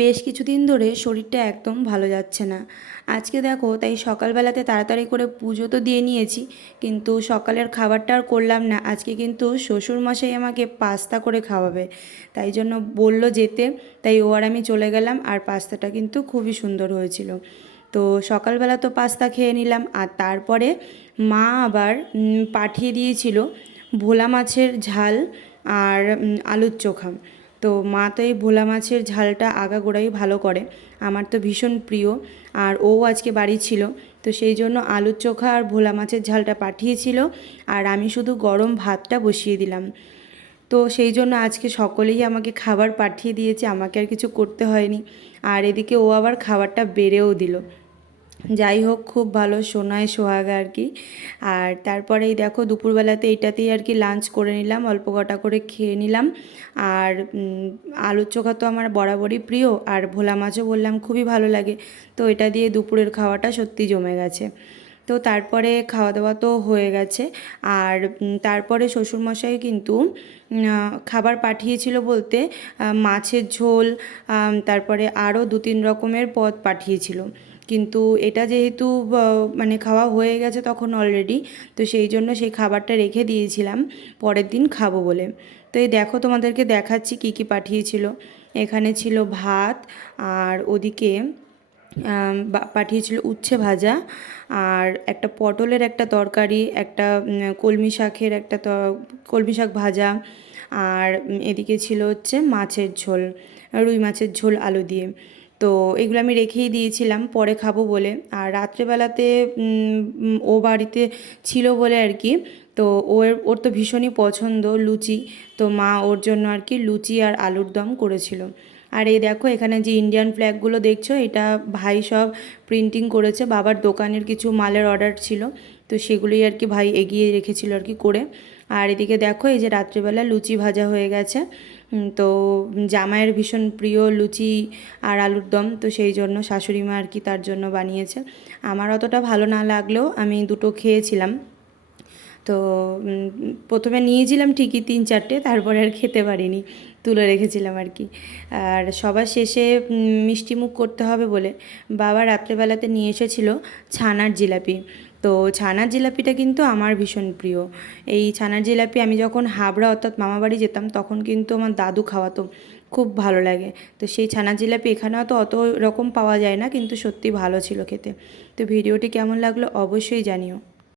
বেশ কিছুদিন ধরে শরীরটা একদম ভালো যাচ্ছে না। আজকে দেখো, তাই সকালবেলাতে তাড়াতাড়ি করে পুজো তো দিয়ে নিয়েছি, কিন্তু সকালের খাবারটা আর করলাম না। আজকে কিন্তু শ্বশুরমশাই আমাকে পাস্তা করে খাওয়াবে। তাই জন্য বলল যেতে, তাই ও আর আমি চলে গেলাম আর পাস্তাটা কিন্তু খুবই সুন্দর হয়েছিল। তো সকালবেলা তো পাস্তা খেয়ে নিলাম, আর তারপরে মা আবার পাঠিয়ে দিয়েছিল ভোলা মাছের ঝাল আর আলুর চোখা। তো মা তো এই ভোলা মাছের ঝালটা আগাগোড়াই ভালো করে। আমার তো ভীষণ প্রিয়। আর ও আজকে বাড়ি ছিল, তো সেই জন্য আলুর চোখা আর ভোলা মাছের ঝালটা পাঠিয়েছিল আর আমি শুধু গরম ভাতটা বসিয়ে দিলাম। তো সেই জন্য আজকে সকলেই আমাকে খাবার পাঠিয়ে দিয়েছে, আমাকে আর কিছু করতে হয়নি। আর এদিকে ও আবার খাবারটা বেড়েও দিল। যাই হোক, খুব ভালো সোনায় সোহাগা আর কি। আর তারপরেই দেখো, দুপুরবেলাতে এইটাতেই আর কি লাঞ্চ করে নিলাম, অল্প কটা করে খেয়ে নিলাম। আর আলুর চোখা তো আমার বরাবরই প্রিয়, আর ভোলা মাছও বললাম খুবই ভালো লাগে। তো এটা দিয়ে দুপুরের খাওয়াটা সত্যি জমে গেছে। তো তারপরে খাওয়া দাওয়া তো হয়ে গেছে। আর তারপরে শ্বশুরমশাই কিন্তু খাবার পাঠিয়েছিল বলতে মাছের ঝোল তারপরে আরও দু তিন রকমের পদ পাঠিয়েছিল। কিন্তু এটা যেহেতু মানে খাওয়া হয়ে গেছে তখন অলরেডি তো সেই জন্য সেই খাবারটা রেখে দিয়েছিলাম, পরের দিন খাব বলে। তো এই দেখো তোমাদেরকে দেখাচ্ছি কি কি পাঠিয়েছিল। এখানে ছিল ভাত, আর ওদিকে পাঠিয়েছিল উচ্ছে ভাজা, আর একটা পটলের একটা তরকারি, একটা কলমি শাকের একটা কলমি শাক ভাজা, আর এদিকে ছিল হচ্ছে মাছের ঝোল, রুই মাছের ঝোল আলু দিয়ে। তো এগুলো আমি রেখেই দিয়েছিলাম, পরে খাব বলে। আর রাত্রেবেলাতে ও বাড়িতে ছিল বলে আর কি। তো ওর ওর তো ভীষণই পছন্দ লুচি। তো মা ওর জন্য আর কি লুচি আর আলুর দম করেছিল। আর এই দেখো, এখানে যে ইন্ডিয়ান ফ্ল্যাগগুলো দেখছ, এটা ভাই সব প্রিন্টিং করেছে, বাবার দোকানের কিছু মালের অর্ডার ছিল, তো সেগুলোই আর কি ভাই এগিয়ে রেখেছিল আর কি করে। আর এদিকে দেখো, এই যে রাত্রিবেলা লুচি ভাজা হয়ে গেছে তো জামাইয়ের ভীষণ প্রিয় লুচি আর আলুর দম, তো সেই জন্য শাশুড়ি মা আর কি তার জন্য বানিয়েছে। আমার অতটা ভালো না লাগলেও আমি দুটো খেয়েছিলাম। তো প্রথমে নিয়েছিলাম ঠিকই তিন চারটে তারপরে আর খেতে পারিনি তুলে রেখেছিলাম আর কি। আর সবার শেষে উম, মিষ্টি মুখ করতে হবে বলে বাবা রাত্রেবেলাতে নিয়ে এসেছিল ছানার জিলাপি। তো ছানার জিলাপিটা কিন্তু আমার ভীষণ প্রিয়। এই ছানার জিলাপি আমি যখন হাবড়া অর্থাৎ মামাবাড়ি যেতাম তখন কিন্তু আমার দাদু খাওয়াতো খুব ভালো লাগে। তো সেই ছানার জিলাপি এখানেও তো অত রকম পাওয়া যায় না কিন্তু সত্যি ভালো ছিল খেতে। তো ভিডিওটি কেমন লাগল অবশ্যই জানিও।